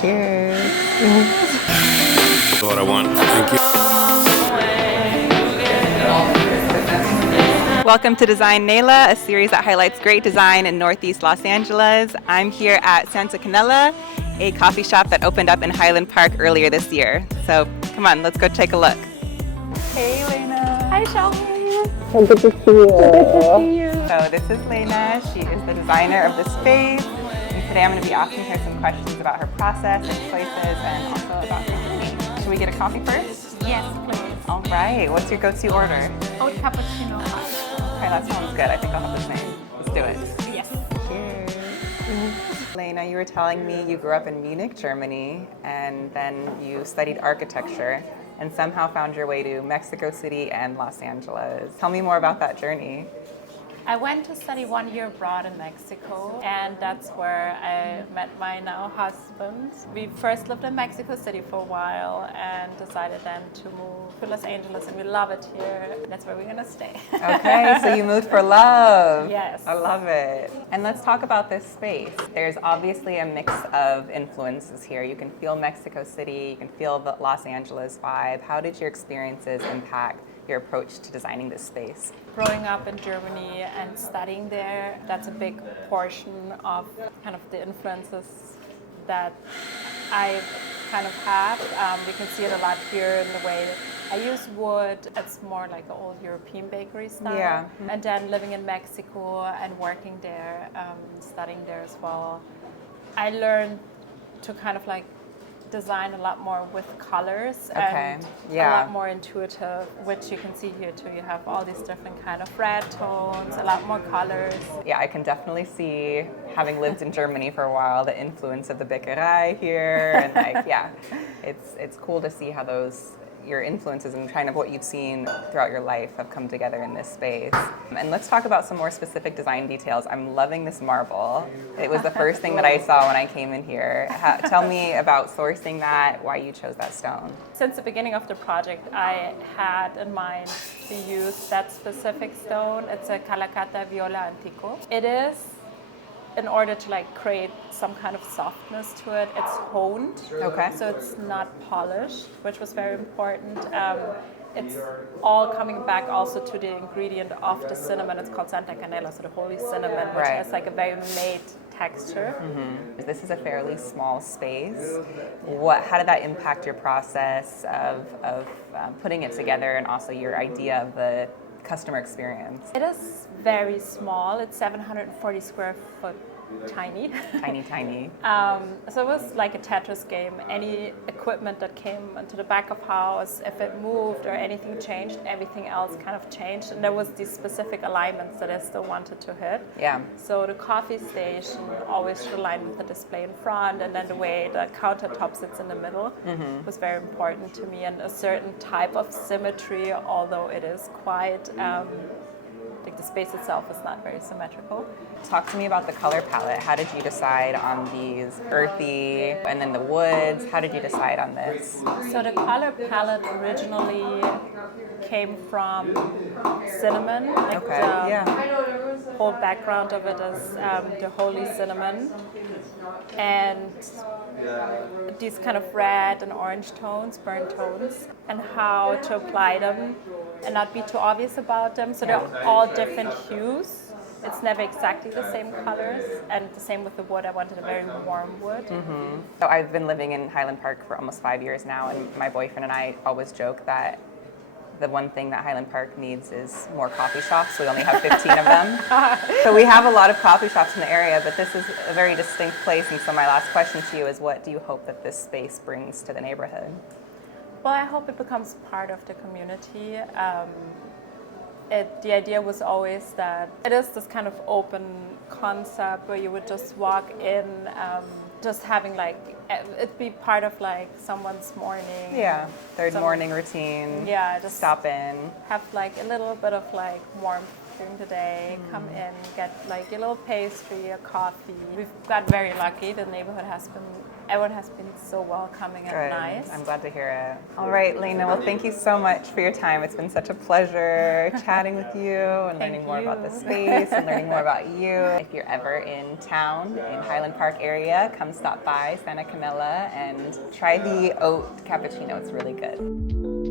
Cheers. What I want. Thank you. Welcome to Design NELA, a series that highlights great design in Northeast Los Angeles. I'm here at Santa Canela, a coffee shop that opened up in Highland Park earlier this year. So come on, let's go take a look. Hey, Lena. Hi, Shelby. So good to see you. Good to see you. So this is Lena. She is the designer of the space. And today I'm going to be asking her some questions about her process and choices and also about her journey. Should we get a coffee first? Yes, please. All right. What's your go-to order? Oat cappuccino. Okay, that sounds good. I think I'll have the same. Let's do it. Yes. Cheers. Lena, you were telling me you grew up in Munich, Germany, and then you studied architecture and somehow found your way to Mexico City and Los Angeles. Tell me more about that journey. I went to study 1 year abroad in Mexico, and that's where I met my now husband. We first lived in Mexico City for a while and decided then to move to Los Angeles, and we love it here. That's where we're gonna stay. Okay, so you moved for love. Yes. I love it. And let's talk about this space. There's obviously a mix of influences here. You can feel Mexico City, you can feel the Los Angeles vibe. How did your experiences impact your approach to designing this space? Growing up in Germany and studying there, that's a big portion of kind of the influences that I kind of have. We can see it a lot here in the way that I use wood. It's more like an old European bakery style. Yeah. And then living in Mexico and working there, studying there as well, I learned to kind of like design a lot more with colors and a lot more intuitive, which you can see here too. You have all these different kind of red tones, a lot more colors. Yeah, I can definitely see, having lived in Germany for a while, the influence of the Bäckerei here, and like, yeah, it's cool to see how your influences and kind of what you've seen throughout your life have come together in this space. And let's talk about some more specific design details. I'm loving this marble. It was the first thing that I saw when I came in here. Tell me about sourcing that, why you chose that stone. Since the beginning of the project, I had in mind to use that specific stone. It's a Calacata Viola Antico. It is, in order to like create some kind of softness to it, it's honed. Okay. So it's not polished, which was very important. It's all coming back also to the ingredient of the cinnamon. It's called Santa Canela, so the holy cinnamon, which has like a very made texture. Mm-hmm. This is a fairly small space. How did that impact your process of putting it together and also your idea of the customer experience? It is very small. It's 740 square foot, tiny. Tiny. So it was like a Tetris game. Any equipment that came into the back of house, if it moved or anything changed, everything else kind of changed. And there was these specific alignments that I still wanted to hit. Yeah. So the coffee station always should align with the display in front, and then the way the countertop sits in the middle was very important to me, and a certain type of symmetry, although it is quite like the space itself is not very symmetrical. Talk to me about the color palette. How did you decide on these earthy and then the woods? How did you decide on this? So the color palette originally came from cinnamon. Like the whole background of it is the holy cinnamon. And these kind of red and orange tones, burnt tones, and how to apply them and not be too obvious about them. So they're all different hues. It's never exactly the same colors, and the same with the wood. I wanted a very warm wood. Mm-hmm. So I've been living in Highland Park for almost 5 years now, and my boyfriend and I always joke that the one thing that Highland Park needs is more coffee shops. We only have 15 of them. So we have a lot of coffee shops in the area, but this is a very distinct place. And so my last question to you is, what do you hope that this space brings to the neighborhood? Well, I hope it becomes part of the community. The idea was always that it is this kind of open concept where you would just walk in, just having like, it'd be part of like someone's morning. Yeah, third morning routine. Yeah, just stop in. Have like a little bit of like warmth during the day, come in, get like a little pastry, a coffee. We've got very lucky. The neighborhood has been everyone has been so welcoming and Good. nice. I'm glad to hear it. All right, Lena, well, thank you so much for your time. It's been such a pleasure chatting with you and learning more about the space and learning more about you. If you're ever in town, in Highland Park area, come stop by Santa Canela and try the oat cappuccino. It's really good.